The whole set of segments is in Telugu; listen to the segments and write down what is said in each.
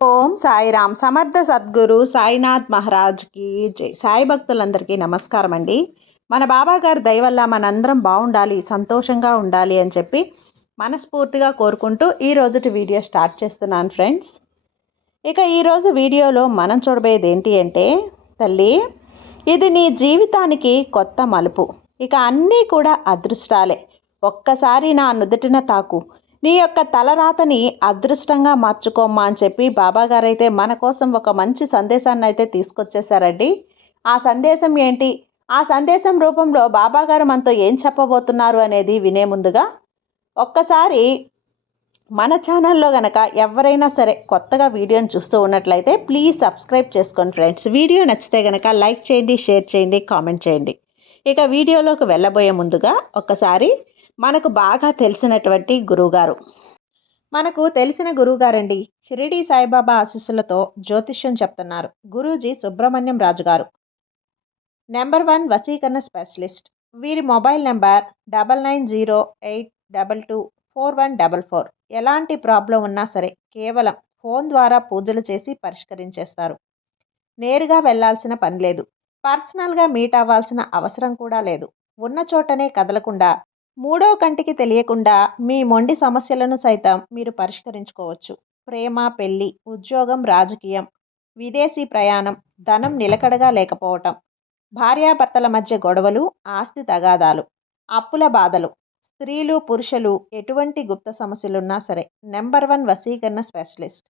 ఓం సాయిరామ్. సమర్థ సద్గురు సాయినాథ్ మహారాజ్కి జై. సాయి భక్తులందరికీ నమస్కారం అండి. మన బాబా గారి దయ వల్ల మనందరం బాగుండాలి, సంతోషంగా ఉండాలి అని చెప్పి మనస్ఫూర్తిగా కోరుకుంటూ ఈ రోజుటి వీడియో స్టార్ట్ చేస్తున్నాను ఫ్రెండ్స్. ఇక ఈరోజు వీడియోలో మనం చూడబోయేది ఏంటి అంటే, తల్లి ఇది నీ జీవితానికి కొత్త మలుపు. ఇక అన్నీ కూడా అదృష్టాలే. ఒక్కసారి నా నుదుటిన తాకు, నీ యొక్క తలరాతని అదృష్టంగా మార్చుకోమ్మా అని చెప్పి బాబాగారు అయితే మన కోసం ఒక మంచి సందేశాన్ని అయితే తీసుకొచ్చేసారండి. ఆ సందేశం ఏంటి, ఆ సందేశం రూపంలో బాబాగారు మనతో ఏం చెప్పబోతున్నారు అనేది వినే ముందుగా ఒక్కసారి మన ఛానల్లో గనక ఎవరైనా సరే కొత్తగా వీడియోని చూస్తూ ఉన్నట్లయితే ప్లీజ్ సబ్స్క్రైబ్ చేసుకోండి ఫ్రెండ్స్. వీడియో నచ్చితే గనక లైక్ చేయండి, షేర్ చేయండి, కామెంట్ చేయండి. ఇక వీడియోలోకి వెళ్ళబోయే ముందుగా ఒక్కసారి మనకు బాగా తెలిసినటువంటి గురువుగారు, మనకు తెలిసిన గురువుగారండి, షిరిడి సాయిబాబా ఆశీస్సులతో జ్యోతిష్యం చెప్తున్నారు గురూజీ సుబ్రహ్మణ్యం రాజు గారు. నెంబర్ 1 వశీకరణ స్పెషలిస్ట్. వీరి మొబైల్ నెంబర్ 9908224144. ఎలాంటి ప్రాబ్లం ఉన్నా సరే కేవలం ఫోన్ ద్వారా పూజలు చేసి పరిష్కరించేస్తారు. నేరుగా వెళ్లాల్సిన పని లేదు, పర్సనల్గా మీట్ అవ్వాల్సిన అవసరం కూడా లేదు. ఉన్న చోటనే కదలకుండా, మూడో కంటికి తెలియకుండా మీ మొండి సమస్యలను సైతం మీరు పరిష్కరించుకోవచ్చు. ప్రేమ, పెళ్లి, ఉద్యోగం, రాజకీయం, విదేశీ ప్రయాణం, ధనం నిలకడగా లేకపోవటం, భార్యాభర్తల మధ్య గొడవలు, ఆస్తి తగాదాలు, అప్పుల బాధలు, స్త్రీలు పురుషులు ఎటువంటి గుప్త సమస్యలున్నా సరే నెంబర్ 1 వశీకరణ స్పెషలిస్ట్.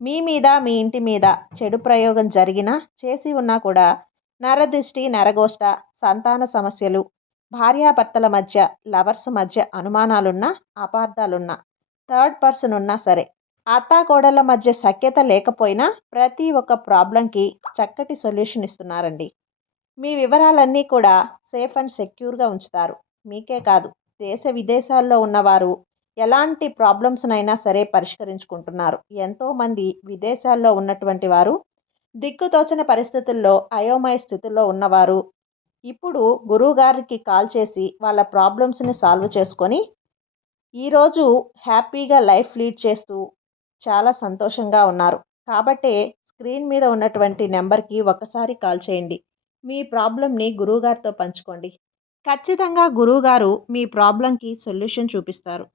మీ మీద, మీ ఇంటి మీద చెడు ప్రయోగం జరిగినా, చేసి ఉన్నా కూడా నరదృష్టి, నరగోష్ట, సంతాన సమస్యలు, భార్యాభర్తల మధ్య, లవర్స్ మధ్య అనుమానాలున్నా, అపార్థాలున్నా, థర్డ్ పర్సన్ ఉన్నా సరే, అత్తాకోడళ్ళ మధ్య సఖ్యత లేకపోయినా ప్రతి ఒక్క ప్రాబ్లంకి చక్కటి సొల్యూషన్ ఇస్తున్నారండి. మీ వివరాలన్నీ కూడా సేఫ్ అండ్ సెక్యూర్గా ఉంచుతారు. మీకే కాదు, దేశ విదేశాల్లో ఉన్నవారు ఎలాంటి ప్రాబ్లమ్స్నైనా సరే పరిష్కరించుకుంటున్నారు. ఎంతోమంది విదేశాల్లో ఉన్నటువంటి వారు, దిక్కుతోచని పరిస్థితుల్లో అయోమయ స్థితిలో ఉన్నవారు ఇప్పుడు గురువుగారికి కాల్ చేసి వాళ్ళ ప్రాబ్లమ్స్ని సాల్వ్ చేసుకొని ఈరోజు హ్యాపీగా లైఫ్ లీడ్ చేస్తూ చాలా సంతోషంగా ఉన్నారు. కాబట్టే స్క్రీన్ మీద ఉన్నటువంటి నెంబర్కి ఒకసారి కాల్ చేయండి. మీ ప్రాబ్లంని గురువుగారితో పంచుకోండి. ఖచ్చితంగా గురువుగారు మీ ప్రాబ్లంకి సొల్యూషన్ చూపిస్తారు.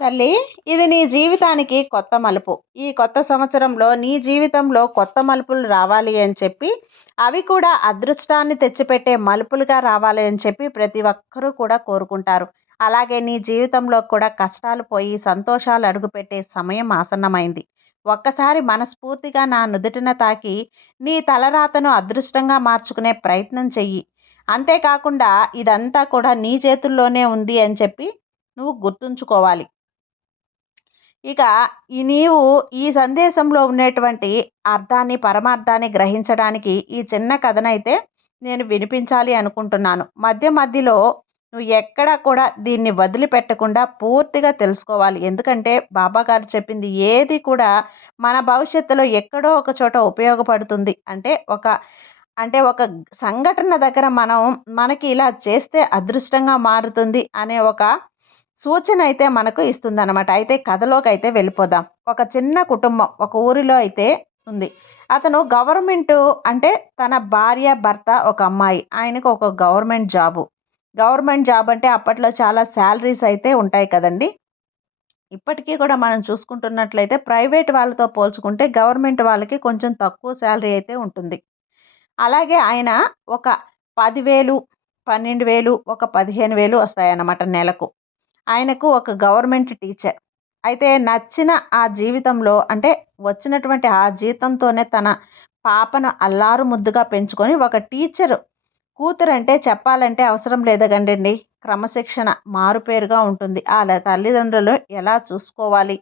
తల్లి, ఇది నీ జీవితానికి కొత్త మలుపు. ఈ కొత్త సంవత్సరంలో నీ జీవితంలో కొత్త మలుపులు రావాలి అని చెప్పి, అవి కూడా అదృష్టాన్ని తెచ్చిపెట్టే మలుపులుగా రావాలి అని చెప్పి ప్రతి ఒక్కరూ కూడా కోరుకుంటారు. అలాగే నీ జీవితంలో కూడా కష్టాలు పోయి సంతోషాలు అడుగుపెట్టే సమయం ఆసన్నమైంది. ఒక్కసారి మనస్ఫూర్తిగా నా నుదుటిన తాకి నీ తలరాతను అదృష్టంగా మార్చుకునే ప్రయత్నం చెయ్యి. అంతేకాకుండా ఇదంతా కూడా నీ చేతుల్లోనే ఉంది అని చెప్పి నువ్వు గుర్తుంచుకోవాలి. ఇక నీవు ఈ సందేశంలో ఉండేటువంటి అర్థాన్ని, పరమార్థాన్ని గ్రహించడానికి ఈ చిన్న కథనైతే నేను వినిపించాలి అనుకుంటున్నాను. మధ్య మధ్యలో నువ్వు ఎక్కడ కూడా దీన్ని వదిలిపెట్టకుండా పూర్తిగా తెలుసుకోవాలి. ఎందుకంటే బాబాగారు చెప్పింది ఏది కూడా మన భవిష్యత్తులో ఎక్కడో ఒక చోట ఉపయోగపడుతుంది. ఒక సంఘటన దగ్గర మనకి ఇలా చేస్తే అదృష్టంగా మారుతుంది అనే ఒక సూచన అయితే మనకు ఇస్తుందన్నమాట. అయితే కథలోకి అయితే వెళ్ళిపోదాం. ఒక చిన్న కుటుంబం ఒక ఊరిలో అయితే ఉంది. అతను గవర్నమెంటు, అంటే తన భార్య, భర్త, ఒక అమ్మాయి. ఆయనకు ఒక గవర్నమెంట్ జాబ్ అంటే అప్పట్లో చాలా శాలరీస్ అయితే ఉంటాయి కదండి. ఇప్పటికీ కూడా మనం చూసుకుంటున్నట్లయితే ప్రైవేట్ వాళ్ళతో పోల్చుకుంటే గవర్నమెంట్ వాళ్ళకి కొంచెం తక్కువ శాలరీ అయితే ఉంటుంది. అలాగే ఆయన ఒక 10,000, 12,000, ఒక 15,000 వస్తాయన్నమాట నెలకు. ఆయనకు ఒక గవర్నమెంట్ టీచర్. అయితే నచ్చిన ఆ జీవితంలో, అంటే వచ్చినటువంటి ఆ జీతంతోనే తన పాపను అల్లారు ముద్దుగా పెంచుకొని, ఒక టీచర్ కూతురు అంటే చెప్పాలంటే అవసరం లేదండి, క్రమశిక్షణ మారుపేరుగా ఉంటుంది. ఆ తల్లిదండ్రులు ఎలా చూసుకోవాలి,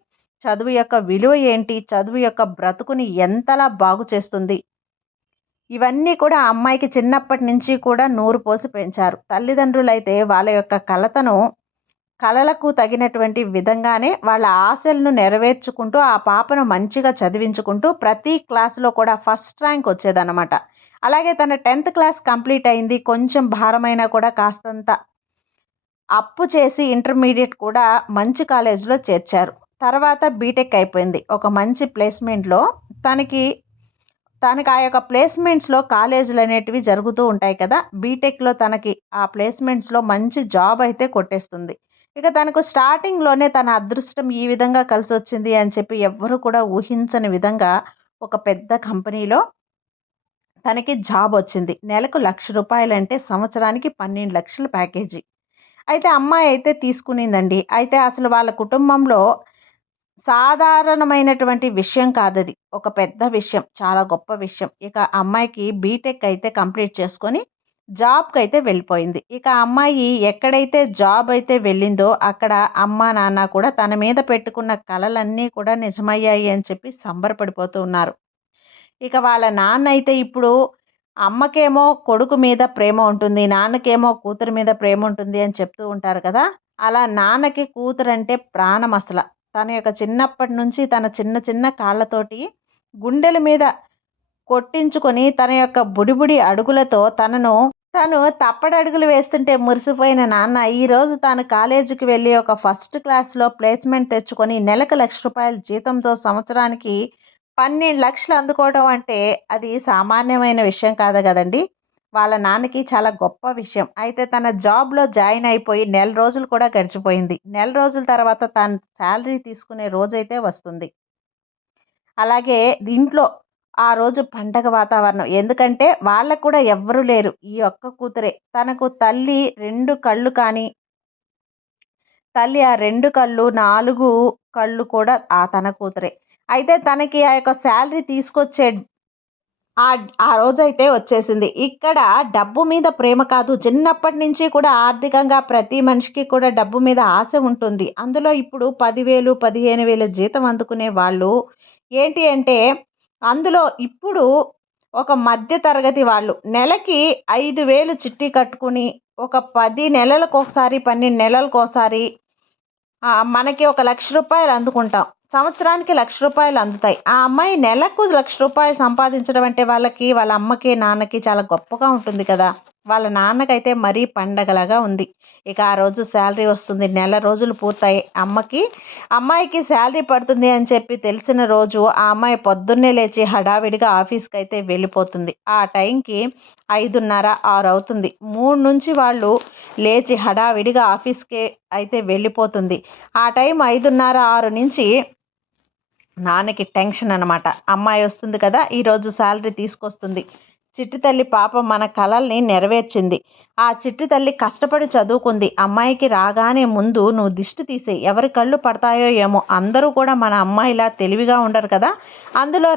చదువు యొక్క విలువ ఏంటి, చదువు యొక్క బ్రతుకుని ఎంతలా బాగు చేస్తుంది, ఇవన్నీ కూడా ఆ అమ్మాయికి చిన్నప్పటి నుంచి కూడా నూరు పోసి పెంచారు. తల్లిదండ్రులైతే వాళ్ళ యొక్క కలలకు తగినటువంటి విధంగానే వాళ్ళ ఆశలను నెరవేర్చుకుంటూ ఆ పాపను మంచిగా చదివించుకుంటూ ప్రతి క్లాసులో కూడా ఫస్ట్ ర్యాంక్ వచ్చేదన్నమాట. అలాగే తన 10th క్లాస్ కంప్లీట్ అయింది. కొంచెం భారమైనా కూడా కాస్తంత అప్పు చేసి ఇంటర్మీడియట్ కూడా మంచి కాలేజీలో చేర్చారు. తర్వాత బీటెక్ అయిపోయింది. ఒక మంచి ప్లేస్‌మెంట్‌లో తనకి తనకి ఆ యొక్క ప్లేస్‌మెంట్స్‌లో కాలేజీలనేటివి జరుగుతూ ఉంటాయి కదా! బీటెక్‌లో తనకి ఆ ప్లేస్‌మెంట్స్‌లో మంచి జాబ్ అయితే కొట్టేస్తుంది. ఇక తనకు స్టార్టింగ్‌లోనే తన అదృష్టం ఈ విధంగా కలిసొచ్చింది అని చెప్పి ఎవ్వరు కూడా ఊహించని విధంగా ఒక పెద్ద కంపెనీలో తనకి జాబొచ్చింది. నెలకు రూ. 1,00,000 అంటే సంవత్సరానికి 12,00,000 ప్యాకేజీ. అయితే అమ్మాయి అయితే తీసుకునిందండి. అయితే అసలు వాళ్ళ కుటుంబంలో సాధారణమైనటువంటి విషయం కాదది. ఒక పెద్ద విషయం. చాలా గొప్ప విషయం. ఇక అమ్మాయికి బీటెక్ అయితే కంప్లీట్ చేసుకొని జాబ్‌కైతే వెళ్ళిపోయింది. ఇక ఆ అమ్మాయి ఎక్కడైతే జాబ్ అయితే వెళ్ళిందో అక్కడ అమ్మా, నాన్న కూడా తన మీద పెట్టుకున్న కలలన్నీ కూడా నిజమయ్యాయి అని చెప్పి సంబరపడిపోతూ ఉన్నారు. ఇక వాళ్ళ నాన్న అయితే ఇప్పుడు అమ్మకేమో కొడుకు మీద ప్రేమ ఉంటుంది. నాన్నకేమో కూతురు మీద ప్రేమ ఉంటుంది అని చెప్తూ ఉంటారు కదా! అలా నాన్నకి కూతురంటే ప్రాణం అసల. తన యొక్క చిన్నప్పటి నుంచి తన చిన్న చిన్న కాళ్ళతోటి గుండెల మీద కొట్టించుకొని తన యొక్క బుడిబుడి అడుగులతో తను తప్పడడుగులు వేస్తుంటే మురిసిపోయిన నాన్న ఈరోజు తాను కాలేజీకి వెళ్ళి ఒక ఫస్ట్ క్లాస్‌లో ప్లేస్‌మెంట్ తెచ్చుకొని నెలకు రూ. 1,00,000 జీతంతో సంవత్సరానికి 12,00,000 అందుకోవడం అంటే అది సామాన్యమైన విషయం కాదు గదండీ! వాళ్ళ నాన్నకి చాలా గొప్ప విషయం. అయితే తన జాబ్‌లో జాయిన్ అయిపోయి నెల రోజులు కూడా గడిచిపోయింది. నెల రోజుల తర్వాత తను సాలరీ తీసుకునే రోజైతే వస్తుంది. అలాగే ఇంట్లో ఆ రోజు పండగ వాతావరణం. ఎందుకంటే వాళ్ళకి కూడా ఎవ్వరు లేరు. ఈ ఒక్క కూతురే. తనకు తల్లి 2 కళ్ళు కానీ, తల్లి ఆ 2 కళ్ళు, 4 కళ్ళు కూడా తన కూతురే. అయితే తనకి ఆ యొక్క సాలరీ తీసుకొచ్చే ఆ రోజైతే వచ్చేసింది. ఇక్కడ డబ్బు మీద ప్రేమ కాదు. చిన్నప్పటి నుంచి కూడా ఆర్థికంగా ప్రతి మనిషికి కూడా డబ్బు మీద ఆశ ఉంటుంది. అందులో ఇప్పుడు 10,000, 15,000 జీతం అందుకునే వాళ్ళు ఏంటి అంటే, అందులో ఇప్పుడు ఒక మధ్య తరగతి వాళ్ళు నెలకి 5,000 చిట్టి కట్టుకుని, ఒక 10 నెలలకొకసారి, 12 నెలలకోసారి మనకి ఒక రూ. 1,00,000 అందుకుంటాం. సంవత్సరానికి రూ. 1,00,000 అందుతాయి. ఆ అమ్మాయి నెలకు రూ. 1,00,000 సంపాదించడం అంటే వాళ్ళకి, వాళ్ళ అమ్మకి, నాన్నకి చాలా గొప్పగా ఉంటుంది కదా! వాళ్ళ నాన్నకైతే మరీ పండగలాగా ఉంది. ఇక ఆ రోజు సాలరీ వస్తుంది. నెల రోజులు పూర్తయి అమ్మాయికి సాలరీ పడుతుంది అని చెప్పి తెలిసిన రోజు ఆ అమ్మాయి పొద్దున్నే లేచి హడావిడిగా ఆఫీస్‌కైతే వెళ్ళిపోతుంది. ఆ టైంకి 5:30, 6 అవుతుంది. 3 నుంచి వాళ్ళు లేచి హడావిడిగా ఆఫీస్‌కి అయితే వెళ్ళిపోతుంది. ఆ టైం 5:30, 6 నుంచి నాన్నకి టెన్షన్ అనమాట. అమ్మాయి వస్తుంది కదా! ఈరోజు సాలరీ తీసుకొస్తుంది. చిట్టి తల్లి పాపం మన కలల్ని నెరవేర్చింది. ఆ చిట్టి తల్లి కష్టపడి చదువుకుంది. అమ్మాయికి రాగానే ముందు నువ్వు దిష్టి తీసేయి. ఎవరి కళ్ళు పడతాయో ఏమో! అందరూ కూడా మన అమ్మాయిలా తెలివిగా ఉండరు కదా! అందులో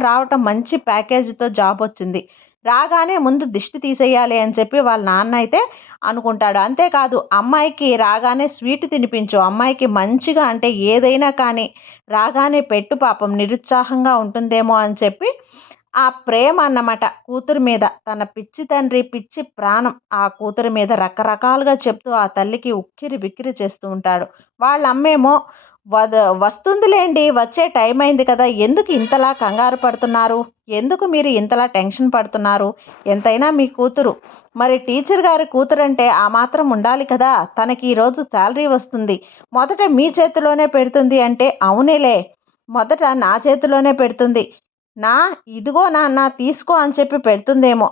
రావటం మంచి ప్యాకేజీతో జాబొచ్చింది. రాగానే ముందు దిష్టి తీసేయాలి అని చెప్పి వాళ్ళ నాన్న అయితే అనుకుంటాడు. అంతేకాదు అమ్మాయికి రాగానే స్వీట్ తినిపించు. అమ్మాయికి మంచిగా అంటే ఏదైనా కానీ రాగానే పెట్టు పాపం నిరుత్సాహంగా ఉంటుందేమో అని చెప్పి ఆ ప్రేమ అన్నమాట కూతురు మీద. తన పిచ్చి తండ్రి పిచ్చి ప్రాణం ఆ కూతురి మీద రకరకాలుగా చెప్తూ ఆ తల్లికి ఉక్కిరి బిక్కిరి చేస్తూ ఉంటాడు. వాళ్ళ అమ్మేమో వద వస్తుందిలేండి. వచ్చే టైం అయింది కదా! ఎందుకు ఇంతలా కంగారు పడుతున్నారు? ఎందుకు మీరు ఇంతలా టెన్షన్ పడుతున్నారు? ఎంతైనా మీ కూతురు. మరి టీచర్ గారి కూతురంటే ఆ మాత్రం ఉండాలి కదా! తనకి ఈరోజు సాలరీ వస్తుంది. మొదట మీ చేతిలోనే పెడుతుంది అంటే అవునేలే. మొదట నా చేతిలోనే పెడుతుంది. నా ఇదిగో నాన్న తీసుకో అని చెప్పి పెడుతుందేమో.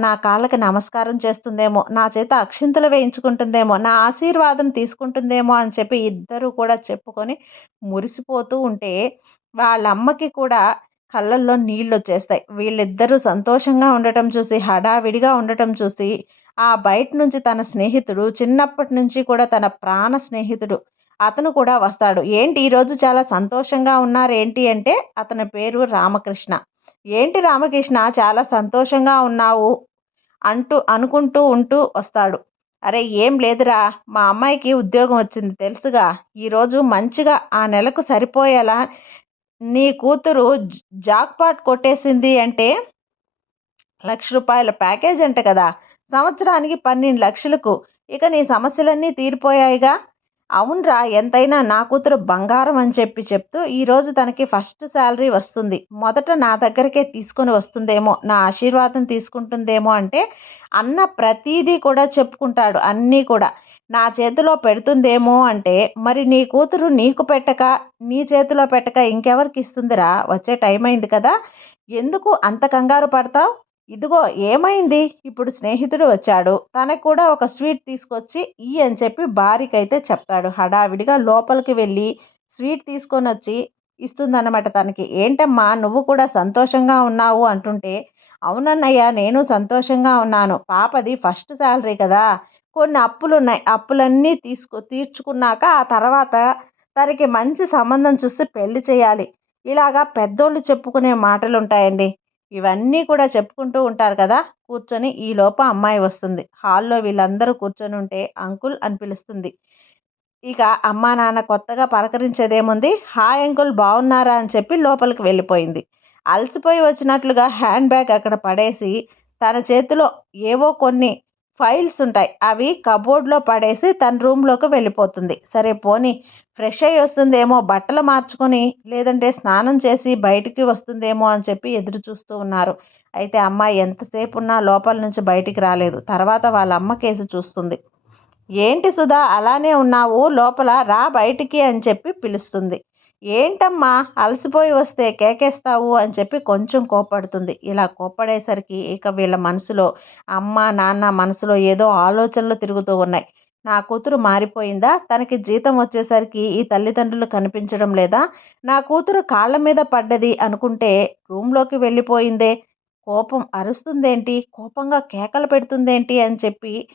నా కాళ్ళకి నమస్కారం చేస్తుందేమో. నా చేత అక్షింతలు వేయించుకుంటుందేమో. నా ఆశీర్వాదం తీసుకుంటుందేమో అని చెప్పి ఇద్దరూ కూడా చెప్పుకొని మురిసిపోతూ ఉంటే, వాళ్ళమ్మకి కూడా కళ్ళల్లో నీళ్ళొచ్చేస్తాయి. వీళ్ళిద్దరూ సంతోషంగా ఉండటం చూసి, హడావిడిగా ఉండటం చూసి, ఆ బయట నుంచి తన స్నేహితుడు చిన్నప్పటి నుంచి కూడా తన ప్రాణ స్నేహితుడు అతను కూడా వస్తాడు. "ఏంటి ఈరోజు చాలా సంతోషంగా ఉన్నారేంటి?" అంటే అతని పేరు రామకృష్ణ. "ఏంటి రామకృష్ణ చాలా సంతోషంగా ఉన్నావు" అనుకుంటూ వస్తాడు. "అరె! ఏం లేదురా మా అమ్మాయికి ఉద్యోగం వచ్చింది తెలుసుగా. ఈరోజు మంచిగా ఆ నెలకు సరిపోయేలా నీ కూతురు జాక్‌పాట్ కొట్టేసింది అంటే రూ. 1,00,000 ప్యాకేజ్ అంట కదా! సంవత్సరానికి 12,00,000కు. ఇక నీ సమస్యలన్నీ తీరిపోయాయిగా." "అవునురా ఎంతైనా నా కూతురు బంగారం" అని చెప్తూ ఈరోజు తనకి ఫస్ట్ సాలరీ వస్తుంది. మొదట నా దగ్గరికే తీసుకొని వస్తుందేమో, నా ఆశీర్వాదం తీసుకుంటుందేమో అంటే అన్న ప్రతీదీ కూడా చెప్పుకుంటాడు అన్నీ కూడా. నా చేతిలో పెడుతుందేమో అంటే, మరి నీ కూతురు నీకు పెట్టక, నీ చేతిలో పెట్టక ఇంకెవరికి ఇస్తుందిరా? వచ్చే టైం అయింది కదా! ఎందుకు అంత కంగారు పడతావు? ఇదిగో ఏమైంది? ఇప్పుడు స్నేహితుడు వచ్చాడు. తనకు కూడా ఒక స్వీట్ తీసుకొచ్చి ఇయ్యి అని చెప్పి భార్యకైతే చెప్తాడు. హడావిడిగా లోపలికి వెళ్ళి స్వీట్ తీసుకొనొచ్చి ఇస్తుందన్నమాట తనకి. ఏంటమ్మా నువ్వు కూడా సంతోషంగా ఉన్నావు అంటుంటే, అవునన్నయ్య నేను సంతోషంగా ఉన్నాను. పాపది ఫస్ట్ సాలరీ కదా! కొన్ని అప్పులున్నాయి. అప్పులన్నీ తీర్చుకున్నాక ఆ తర్వాత తనకి మంచి సంబంధం చూసి పెళ్లి చేయాలి. ఇలాగా పెద్దోళ్ళు చెప్పుకునే మాటలుంటాయండి. ఇవన్నీ కూడా చెప్పుకుంటూ ఉంటారు కదా! కూర్చొని ఈలోపు అమ్మాయి వస్తుంది. హాల్‌లో వీళ్ళందరూ కూర్చొనుంటే అంకుల్ అని పిలుస్తుంది. ఇక అమ్మా, నాన్న కొత్తగా పలకరించేదేముంది? హాయ్ అంకుల్ బాగున్నారా? అని చెప్పి లోపలికి వెళ్ళిపోయింది. అలసిపోయి వచ్చినట్లుగా హ్యాండ్ బ్యాగ్ అక్కడ పడేసి, తన చేతిలో ఏవో కొన్ని ఫైల్స్ ఉంటాయి. అవి కబోర్డ్‌లో పడేసి తన రూమ్‌లోకి వెళ్ళిపోతుంది. సరే పోనీ ఫ్రెష్ అయ్యి వస్తుందేమో, బట్టలు మార్చుకొని లేదంటే స్నానం చేసి బయటికి వస్తుందేమో అని చెప్పి ఎదురు చూస్తూ ఉన్నారు. అయితే అమ్మాయి ఎంతసేపున్నా లోపల నుంచి బయటికి రాలేదు. తర్వాత వాళ్ళ అమ్మకేసి చూస్తుంది. ఏంటి సుధా అలానే ఉన్నావు? లోపల రా బయటికి అని చెప్పి పిలుస్తుంది. ఏంటమ్మా అలసిపోయి వస్తే కేకేస్తావు అని చెప్పి కొంచెం కోప్పడుతుంది. ఇలా కోప్పడేసరికి ఇక వీళ్ళ మనసులో అమ్మ, నాన్న మనసులో ఏదో ఆలోచనలు తిరుగుతూ ఉన్నాయి. నా కూతురు మారిపోయిందా? తనకి జీతం వచ్చేసరికి ఈ తల్లిదండ్రులు కనిపించడం లేదా? నా కూతురు కాళ్ళ మీద పడ్డది అనుకుంటే రూమ్‌లోకి వెళ్ళిపోయిందే. కోపం అరుస్తుందేంటి? కోపంగా కేకలు పెడుతుందేంటి? అని చెప్పి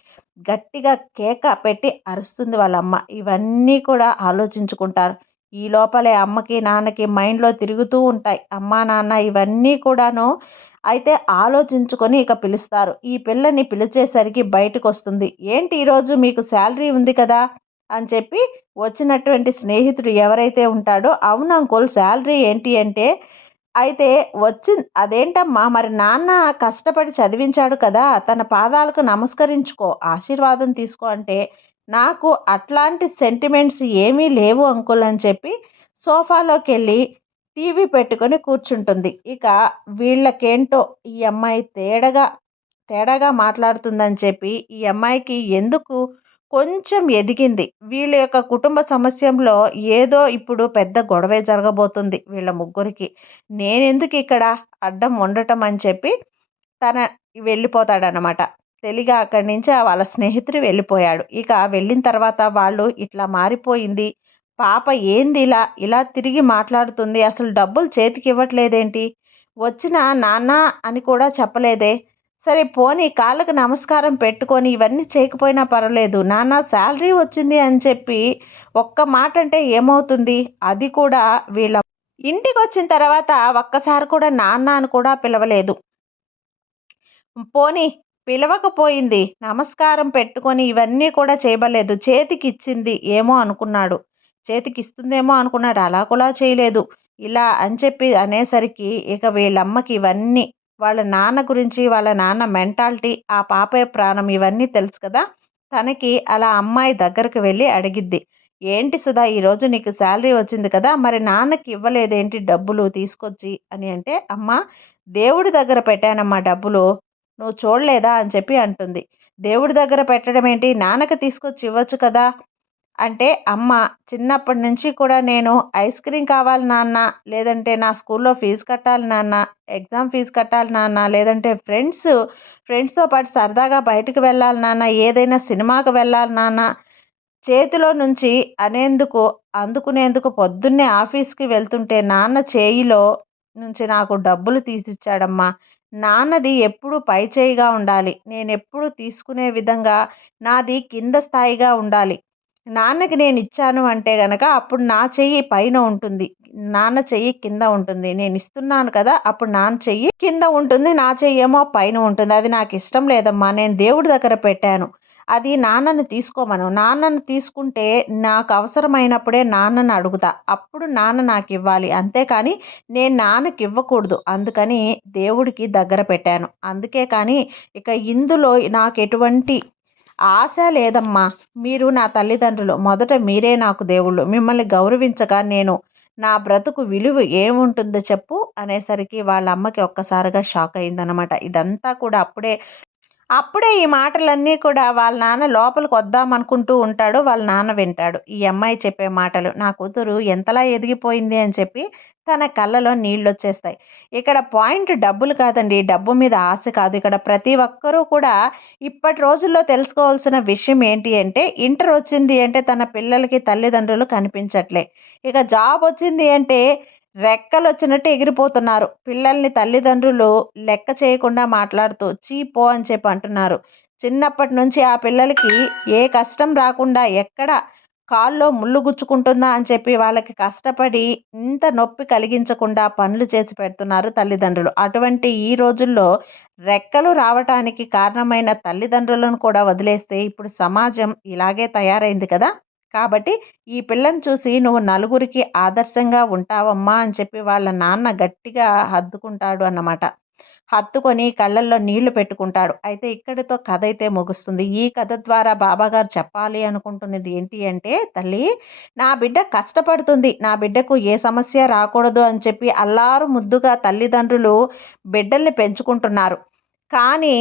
గట్టిగా కేక పెట్టి అరుస్తుంది వాళ్ళమ్మ. ఇవన్నీ కూడా ఆలోచించుకుంటారు. ఈ లోపలే అమ్మకి, నాన్నకి మైండ్‌లో తిరుగుతూ ఉంటాయి. అమ్మా, నాన్న ఇవన్నీ కూడాను అయితే ఆలోచించుకొని ఇక పిలుస్తారు. ఈ పిల్లని పిలిచేసరికి బయటకొస్తుంది. ఏంటి ఈరోజు మీకు శాలరీ ఉంది కదా! అని చెప్పి వచ్చినటువంటి స్నేహితుడు ఎవరైతే ఉంటాడో, అవును అంకుల్ శాలరీ ఏంటి అంటే, అయితే అదేంటమ్మా మరి నాన్న కష్టపడి చదివించాడు కదా! తన పాదాలకు నమస్కరించుకో, ఆశీర్వాదం తీసుకో అంటే, నాకు అట్లాంటి సెంటిమెంట్స్ ఏమీ లేవు అంకుల్ అని చెప్పి సోఫాలోకెళ్ళి టీవీ పెట్టుకొని కూర్చుంటుంది. ఇక వీళ్ళకేంటో ఈ అమ్మాయి తేడాగా మాట్లాడుతుందని చెప్పి ఈ అమ్మాయికి ఎందుకు కొంచెం ఎదిగింది. వీళ్ళ యొక్క కుటుంబ సమస్యంలో ఏదో ఇప్పుడు పెద్ద గొడవే జరగబోతుంది వీళ్ళ ముగ్గురికి. నేనెందుకు ఇక్కడ అడ్డం ఉండటం అని చెప్పి తన వెళ్ళిపోతాడనమాట. తెలివిగా అక్కడి నుంచి వాళ్ళ స్నేహితుడు వెళ్ళిపోయాడు. ఇక వెళ్ళిన తర్వాత వాళ్ళు ఇట్లా మారిపోయింది. పాప ఏంది ఇలా తిరిగి మాట్లాడుతుంది. అసలు డబ్బులు చేతికి ఇవ్వట్లేదేంటి? వచ్చిన నాన్న అని కూడా చెప్పలేదే. సరే పోనీ కాళ్ళకి నమస్కారం పెట్టుకొని ఇవన్నీ చేయకపోయినా పర్వాలేదు. నాన్న శాలరీ వచ్చింది అని చెప్పి ఒక్క మాట అంటే ఏమవుతుంది? అది కూడా వీళ్ళ ఇంటికొచ్చిన తర్వాత ఒక్కసారి కూడా నాన్న అని కూడా పిలవలేదు. పోనీ పిలవకపోయింది. నమస్కారం పెట్టుకొని ఇవన్నీ కూడా చేయలేదు. చేతికిచ్చింది ఏమో అనుకున్నాడు. చేతికిస్తుందేమో అనుకున్నాడు. అలా కూడా చేయలేదు. ఇలా అని చెప్పి అనేసరికి ఇక వీళ్ళమ్మకి ఇవన్నీ వాళ్ళ నాన్న గురించి, వాళ్ళ నాన్న మెంటాలిటీ, ఆ పాప ప్రాణం ఇవన్నీ తెలుసు కదా! తనకి అలా అమ్మాయి దగ్గరికి వెళ్ళి అడిగిద్ది. ఏంటి సుధా ఈరోజు నీకు శాలరీ వచ్చింది కదా! మరి నాన్నకి ఇవ్వలేదేంటి డబ్బులు తీసుకొచ్చి అని అంటే, అమ్మ దేవుడి దగ్గర పెట్టానమ్మా డబ్బులు. నువ్వు చూడలేదా అని చెప్పి అంటుంది. దేవుడి దగ్గర పెట్టడం ఏంటి? నాన్నకి తీసుకొచ్చి ఇవ్వచ్చు కదా! అంటే అమ్మ చిన్నప్పటి నుంచి కూడా నేను ఐస్ క్రీమ్ కావాలి నాన్న, లేదంటే నా స్కూల్లో ఫీజు కట్టాలి నాన్న, ఎగ్జామ్ ఫీజు కట్టాలి నాన్న, లేదంటే ఫ్రెండ్స్‌తో పాటు సరదాగా బయటకు వెళ్ళాలి నాన్న, ఏదైనా సినిమాకి వెళ్ళాలి నాన్న, చేతిలో నుంచి అందుకునేందుకు పొద్దున్నే ఆఫీస్‌కి వెళ్తుంటే నాన్న చేయిలో నుంచి నాకు డబ్బులు తీసిచ్చాడమ్మా. నాన్నది ఎప్పుడూ పై చేయిగా ఉండాలి. నేనెప్పుడూ తీసుకునే విధంగా నాది కింద స్థాయిగా ఉండాలి. నాన్నకి నేనిచ్చాను అంటే గనక అప్పుడు నా చెయ్యి పైన ఉంటుంది. నాన్న చెయ్యి కింద ఉంటుంది. నేనిస్తున్నాను కదా! అప్పుడు నాన్న చెయ్యి కింద ఉంటుంది. నా చెయ్యేమో పైన ఉంటుంది. అది నాకిష్టం లేదమ్మా. నేను దేవుడి దగ్గర పెట్టాను. అది నాన్నని తీసుకోమను. నాన్నని తీసుకుంటే నాకు అవసరమైనప్పుడే నాన్నని అడుగుతా. అప్పుడు నాన్న నాకివ్వాలి. అంతేకానీ నేను నాన్నకివ్వకూడదు. అందుకని దేవుడికి దగ్గర పెట్టాను. అందుకే కానీ ఇక ఇందులో నాకెటువంటి ఆశ లేదమ్మా. మీరు నా తల్లిదండ్రులు. మొదట మీరే నాకు దేవుళ్ళు. మిమ్మల్ని గౌరవించక నేను నా బ్రతుకు విలువ ఏముంటుందో చెప్పు అనేసరికి వాళ్ళ అమ్మకి ఒక్కసారిగా షాక్ అయిందనమాట. ఇదంతా కూడా అప్పుడే అప్పుడే ఈ మాటలన్నీ కూడా వాళ్ళ నాన్న లోపలికొద్దామనుకుంటూ ఉంటాడు. వాళ్ళ నాన్న వింటాడు. ఈ అమ్మాయి చెప్పే మాటలు. నా కూతురు ఎంతలా ఎదిగిపోయింది అని చెప్పి తన కళ్ళలో నీళ్లొచ్చేస్తాయి. ఇక్కడ పాయింట్ డబ్బులు కాదండి. డబ్బు మీద ఆశ కాదు. ఇక్కడ ప్రతి ఒక్కరూ కూడా ఇప్పటి రోజుల్లో తెలుసుకోవాల్సిన విషయం ఏంటి అంటే, ఇంటర్ వచ్చింది అంటే తన పిల్లలకి తల్లిదండ్రులు కనిపించట్లే. ఇక జాబ్ వచ్చింది అంటే రెక్కలొచ్చినట్టు ఎగిరిపోతున్నారు. పిల్లల్ని తల్లిదండ్రులు లెక్క చేయకుండా మాట్లాడుతూ "ఛీ పో" అని చెప్పి అంటున్నారు. చిన్నప్పటి నుంచి ఆ పిల్లలకి ఏ కష్టం రాకుండా ఎక్కడ కాల్లో ముల్లు గుచ్చుకుంటుందా అని చెప్పి వాళ్ళకి కష్టపడి ఇంత నొప్పి కలిగించకుండా పనులు చేసి పెడుతున్నారు తల్లిదండ్రులు. అటువంటి ఈ రోజుల్లో రెక్కలు రావటానికి కారణమైన తల్లిదండ్రులను కూడా వదిలేస్తే ఇప్పుడు సమాజం ఇలాగే తయారైంది కదా! కాబట్టి ఈ పిల్లని చూసి "నువ్వు నలుగురికి ఆదర్శంగా ఉంటావమ్మా" అని చెప్పి వాళ్ళ నాన్న గట్టిగా హత్తుకుంటాడు అన్నమాట. హత్తుకొని కళ్ళల్లో నీళ్లు పెట్టుకుంటాడు. అయితే ఇక్కడితో కథయితే ముగుస్తుంది. ఈ కథ ద్వారా బాబాగారు చెప్పాలి అనుకుంటున్నది ఏంటి అంటే, తల్లి నా బిడ్డ కష్టపడుతుంది. నా బిడ్డకు ఏ సమస్య రాకూడదు అని చెప్పి అల్లారు ముద్దుగా తల్లిదండ్రులు బిడ్డల్ని పెంచుకుంటున్నారు. కానీ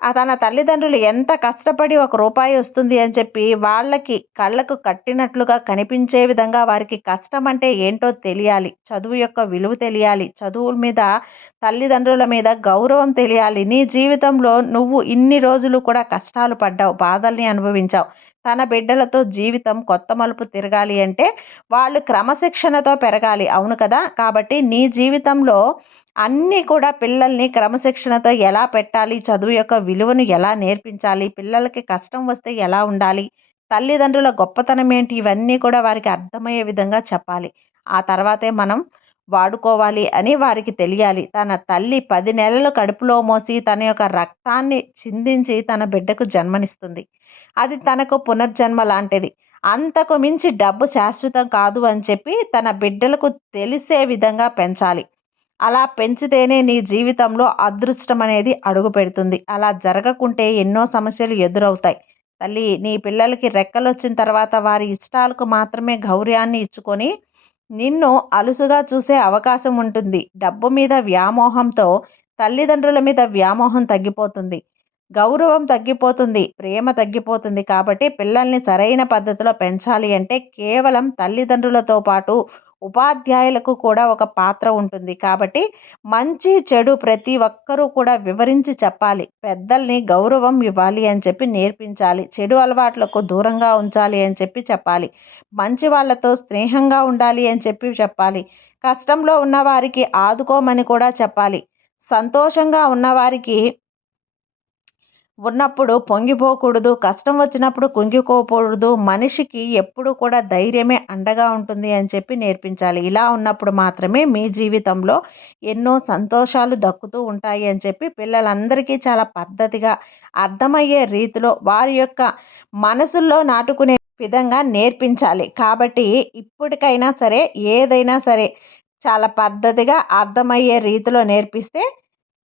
తన తల్లిదండ్రులు ఎంత కష్టపడి ఒక రూపాయి వస్తుంది అని చెప్పి వాళ్ళకి కళ్ళకు కట్టినట్లుగా కనిపించే విధంగా వారికి కష్టం అంటే ఏంటో తెలియాలి. చదువు యొక్క విలువ తెలియాలి. చదువుల మీద తల్లిదండ్రుల మీద గౌరవం తెలియాలి. నీ జీవితంలో నువ్వు ఇన్ని రోజులు కూడా కష్టాలు పడ్డావు. బాధల్ని అనుభవించావు. తన బిడ్డలతో జీవితం కొత్త మలుపు తిరగాలి అంటే వాళ్ళు క్రమశిక్షణతో పెరగాలి. అవును కదా! కాబట్టి నీ జీవితంలో అన్నీ కూడా పిల్లల్ని క్రమశిక్షణతో ఎలా పెట్టాలి, చదువు యొక్క విలువను ఎలా నేర్పించాలి, పిల్లలకి కష్టం వస్తే ఎలా ఉండాలి, తల్లిదండ్రుల గొప్పతనం ఏంటి, ఇవన్నీ కూడా వారికి అర్థమయ్యే విధంగా చెప్పాలి. ఆ తర్వాతే మనం వాడుకోవాలి అని వారికి తెలియాలి. తన తల్లి 10 నెలలు కడుపులో మోసి తన యొక్క రక్తాన్ని చిందించి తన బిడ్డకు జన్మనిస్తుంది. అది తనకు పునర్జన్మ లాంటిది. అంతకు మించి డబ్బు శాశ్వతం కాదు అని చెప్పి తన బిడ్డలకు తెలిసే విధంగా పెంచాలి. అలా పెంచితేనే నీ జీవితంలో అదృష్టం అనేది అడుగుపెడుతుంది. అలా జరగకుంటే ఎన్నో సమస్యలు ఎదురవుతాయి. తల్లి నీ పిల్లలకి రెక్కలొచ్చిన తర్వాత వారి ఇష్టాలకు మాత్రమే గౌర్యాన్ని ఇచ్చుకొని నిన్ను అలుసుగా చూసే అవకాశం ఉంటుంది. డబ్బు మీద వ్యామోహంతో తల్లిదండ్రుల మీద వ్యామోహం తగ్గిపోతుంది. గౌరవం తగ్గిపోతుంది. ప్రేమ తగ్గిపోతుంది. కాబట్టి పిల్లల్ని సరైన పద్ధతిలో పెంచాలి అంటే కేవలం తల్లిదండ్రులతో పాటు ఉపాధ్యాయులకు కూడా ఒక పాత్ర ఉంటుంది. కాబట్టి మంచి, చెడు ప్రతి ఒక్కరూ కూడా వివరించి చెప్పాలి. పెద్దల్ని గౌరవం ఇవ్వాలి అని చెప్పి నేర్పించాలి. చెడు అలవాట్లకు దూరంగా ఉంచాలి అని చెప్పి చెప్పాలి. మంచి వాళ్ళతో స్నేహంగా ఉండాలి అని చెప్పి చెప్పాలి. కష్టంలో ఉన్నవారికి ఆదుకోమని కూడా చెప్పాలి. సంతోషంగా ఉన్నవారికి ఉన్నప్పుడు పొంగిపోకూడదు. కష్టం వచ్చినప్పుడు కుంగిపోకూడదు. మనిషికి ఎప్పుడు కూడా ధైర్యమే అండగా ఉంటుంది అని చెప్పి నేర్పించాలి. ఇలా ఉన్నప్పుడు మాత్రమే మీ జీవితంలో ఎన్నో సంతోషాలు దక్కుతూ ఉంటాయి అని చెప్పి పిల్లలందరికీ చాలా పద్ధతిగా అర్థమయ్యే రీతిలో వారి యొక్క మనసుల్లో నాటుకునే విధంగా నేర్పించాలి. కాబట్టి ఇప్పటికైనా సరే ఏదైనా సరే చాలా పద్ధతిగా అర్థమయ్యే రీతిలో నేర్పిస్తే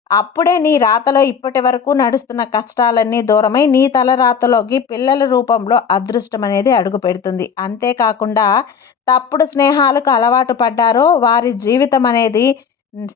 అప్పుడే నీ రాతలో ఇప్పటివరకు నడుస్తున్న కష్టాలన్నీ దూరమై నీ తలరాతలోకి పిల్లల రూపంలో అదృష్టం అనేది అడుగుపెడుతుంది. అంతేకాకుండా తప్పుడు స్నేహాలకు అలవాటు పడ్డారో వారి జీవితం అనేది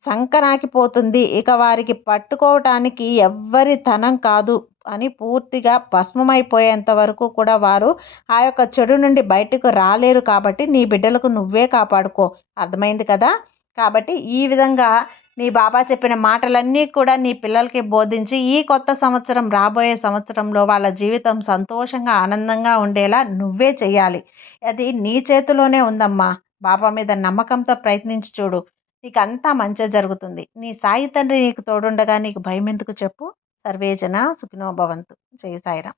సంకనాకిపోతుంది. ఇక వారికి పట్టుకోవటానికి ఎవ్వరి తనం కాదు అని పూర్తిగా భస్మమైపోయేంత వరకు కూడా వారు ఆ యొక్క చెడు నుండి బయటకు రాలేరు. కాబట్టి నీ బిడ్డలకు నువ్వే కాపాడుకో. అర్థమైంది కదా! కాబట్టి ఈ విధంగా నీ బాబా చెప్పిన మాటలన్నీ కూడా నీ పిల్లలకి బోధించి ఈ కొత్త సంవత్సరం రాబోయే సంవత్సరంలో వాళ్ళ జీవితం సంతోషంగా ఆనందంగా ఉండేలా నువ్వే చెయ్యాలి. అది నీ చేతిలోనే ఉందమ్మా. బాబా మీద నమ్మకంతో ప్రయత్నించి చూడు. నీకంతా మంచే జరుగుతుంది. నీ సాయి తండ్రి నీకు తోడుండగా నీకు భయమెందుకు చెప్పు. సర్వేజన సుఖినో భవంతు. జై సాయిరాం.